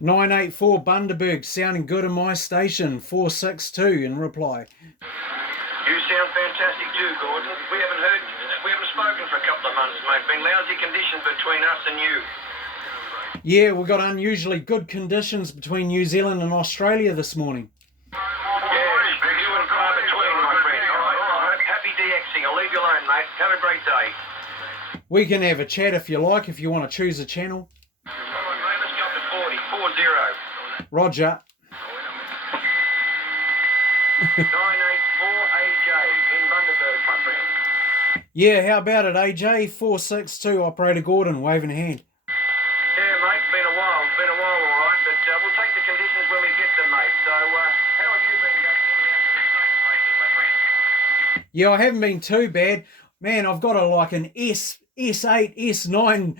984 Bundaberg, sounding good in my station. 462 in reply. You sound fantastic too, Gordon. We haven't spoken for a couple of months, mate. Been lousy conditions between us and you. Yeah, we've got unusually good conditions between New Zealand and Australia this morning. Yeah, you and far between, my friend. All right, happy DXing. I'll leave you alone, mate. Have a great day. We can have a chat if you like, if you want to choose a channel. All right, mate, let's go up to 40. 40. Roger. 984AJ in Bundaberg, my friend. Yeah, how about it, AJ? 462, Operator Gordon, waving a hand. Yeah, mate, it's been a while, all right, but we'll take the conditions when we get them, mate. So, how have you been getting out to the States lately, my friend? Yeah, I haven't been too bad. Man, I've got an S8, S9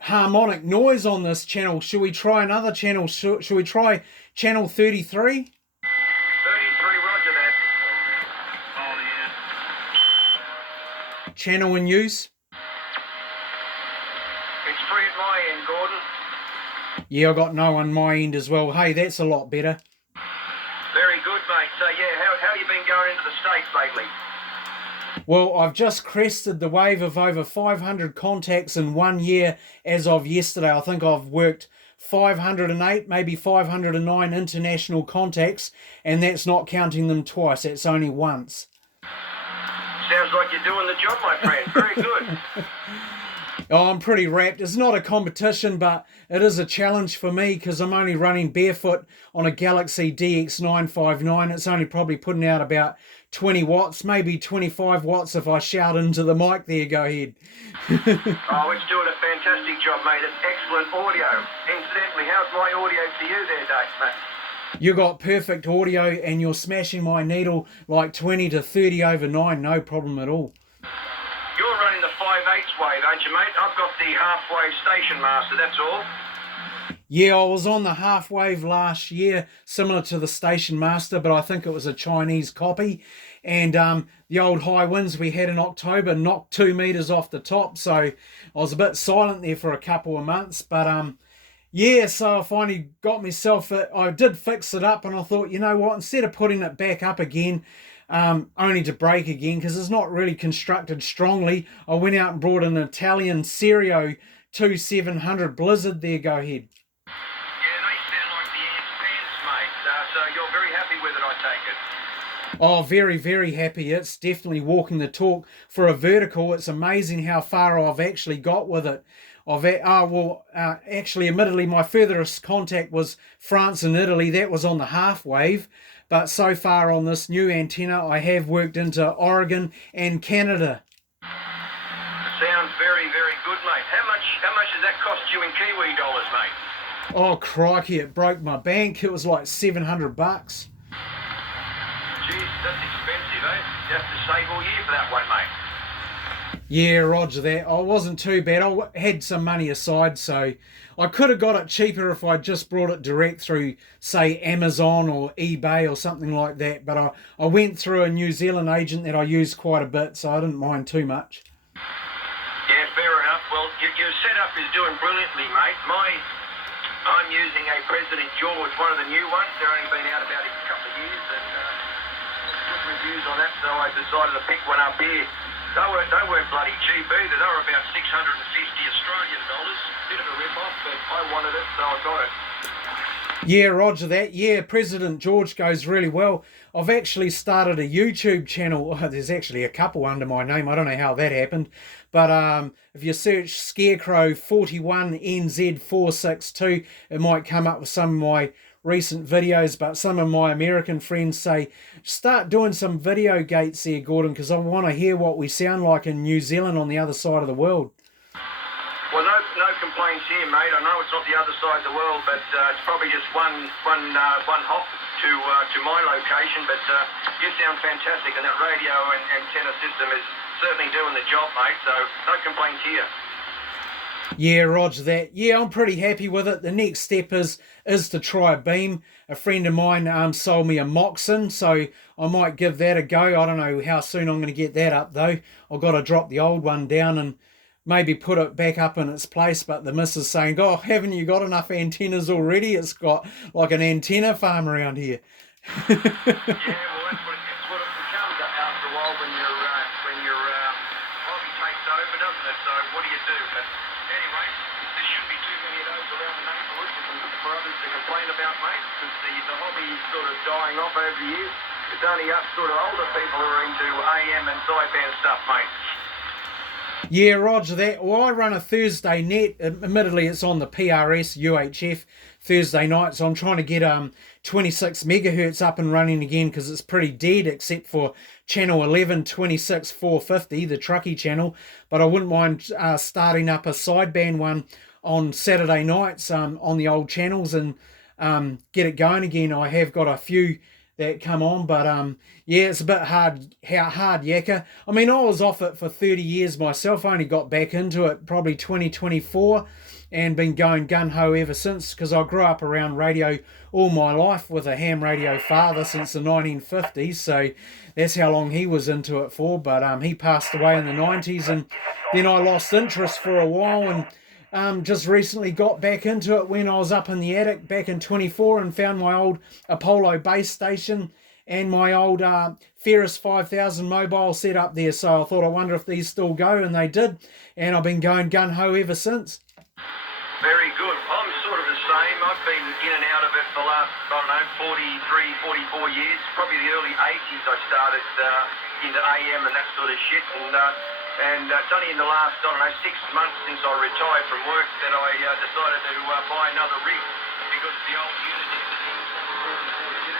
harmonic noise on this channel. Should we try another channel? Should we try channel 33? 33, roger that. Oh, yeah. Channel in use? It's free at my end, Gordon. Yeah, I got no on my end as well. Hey, that's a lot better. Very good, mate. So, yeah, how you been going into the States lately? Well, I've just crested the wave of over 500 contacts in 1 year as of yesterday. I think I've worked 508, maybe 509 international contacts, and that's not counting them twice. That's only once. Sounds like you're doing the job, my friend. Very good. Oh, I'm pretty wrapped. It's not a competition, but it is a challenge for me because I'm only running barefoot on a Galaxy DX959. It's only probably putting out about 20 watts, maybe 25 watts if I shout into the mic there. Go ahead. Oh, it's doing a fantastic job, mate. It's excellent audio. Incidentally, how's my audio to you there, Dave, mate? You got perfect audio and you're smashing my needle like 20 to 30 over 9. No problem at all. You're running the 5/8 wave, aren't you, mate? I've got the half-wave station master, that's all. Yeah, I was on the half wave last year, similar to the Station Master, but I think it was a Chinese copy. And the old high winds we had in October knocked 2 meters off the top, so I was a bit silent there for a couple of months. But yeah, so I finally got myself, I did fix it up, and I thought, you know what, instead of putting it back up again, only to break again, because it's not really constructed strongly, I went out and brought an Italian Serio 2700 Blizzard there. Go ahead. So you're very happy with it, I take it? Oh, very, very happy. It's definitely walking the talk for a vertical. It's amazing how far I've actually got with it. Actually, admittedly, my furthest contact was France and Italy. That was on the half wave. But so far on this new antenna, I have worked into Oregon and Canada. Sounds very, very good, mate. How much does that cost you in Kiwi dollars, mate? Oh, crikey, it broke my bank. It was like $700. Jeez, that's expensive, eh? You have to save all year for that one, mate. Yeah, roger that. I wasn't too bad. I had some money aside, so I could have got it cheaper if I just brought it direct through, say, Amazon or eBay or something like that. But I went through a New Zealand agent that I use quite a bit, so I didn't mind too much. Yeah, fair enough. Well, your setup is doing brilliantly, mate. I'm using a President George, one of the new ones. They've only been out about a couple of years, and good reviews on that, so I decided to pick one up here. They weren't bloody cheap either. They were about 650 Australian dollars. Bit of a rip-off, but I wanted it, so I got it. Yeah, roger that. Yeah, President George goes really well. I've actually started a YouTube channel. Oh, there's actually a couple under my name. I don't know how that happened. But if you search Scarecrow41NZ462, it might come up with some of my recent videos. But some of my American friends say, start doing some video gates there, Gordon, because I want to hear what we sound like in New Zealand on the other side of the world. Well, no complaints here, mate. I know it's not the other side of the world, but it's probably just one hop to my location. But you sound fantastic, and that radio and antenna system is certainly doing the job, mate. So no complaints here. Yeah, roger that. Yeah, I'm pretty happy with it. The next step is to try a beam. A friend of mine sold me a Moxon, so I might give that a go. I don't know how soon I'm going to get that up, though. I've got to drop the old one down and maybe put it back up in its place, but the missus saying, "Oh, haven't you got enough antennas already? It's got like an antenna farm around here." Yeah, well, that's what it becomes after a while when your hobby takes over, doesn't it? So what do you do? But anyway, there shouldn't be too many of those around the neighbourhood for others to complain about, mate, because the hobby is sort of dying off over the years. It's only us sort of older people who are into AM and sideband stuff, mate. Yeah, roger that. Well, I run a Thursday net. Admittedly, it's on the PRS UHF Thursday night, so I'm trying to get 26 megahertz up and running again because it's pretty dead except for channel 11 26 450, the truckee channel. But I wouldn't mind starting up a sideband one on Saturday nights on the old channels and get it going again. I have got a few that come on, but yeah, it's a bit hard yakka. I mean, I was off it for 30 years myself. I only got back into it probably 2024 and been going gun-ho ever since because I grew up around radio all my life with a ham radio father since the 1950s, so that's how long he was into it for. But he passed away in the 90s, and then I lost interest for a while, and just recently got back into it when I was up in the attic back in 24 and found my old Apollo base station and my old Ferris 5000 mobile set up there. So I thought, I wonder if these still go, and they did. And I've been going gun-ho ever since. Very good. I'm sort of the same. I've been in and out of it for the last, 43, 44 years. Probably the early 80s I started into AM and that sort of shit. And it's only in the last, 6 months since I retired from work that I decided to buy another rig because the old unit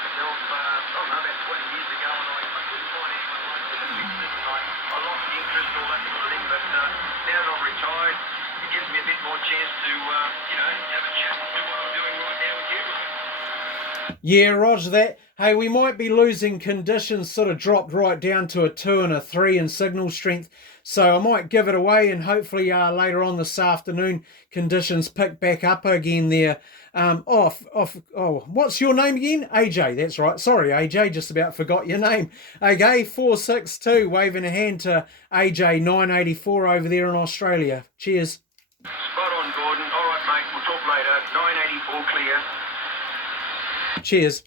itself, about 20 years ago, and I couldn't find anyone like to fix it. And I lost interest, all that sort of thing. But now that I'm retired, it gives me a bit more chance to, have a chat and do what I'm doing right now with you. Yeah, roger that. Hey, we might be losing conditions, sort of dropped right down to a 2 and a 3 in signal strength. So I might give it away, and hopefully later on this afternoon, conditions pick back up again there. What's your name again? AJ, that's right. Sorry, AJ, just about forgot your name. Okay, 462, waving a hand to AJ 984 over there in Australia. Cheers. Spot on, Gordon. All right, mate, we'll talk later. 984 clear. Cheers.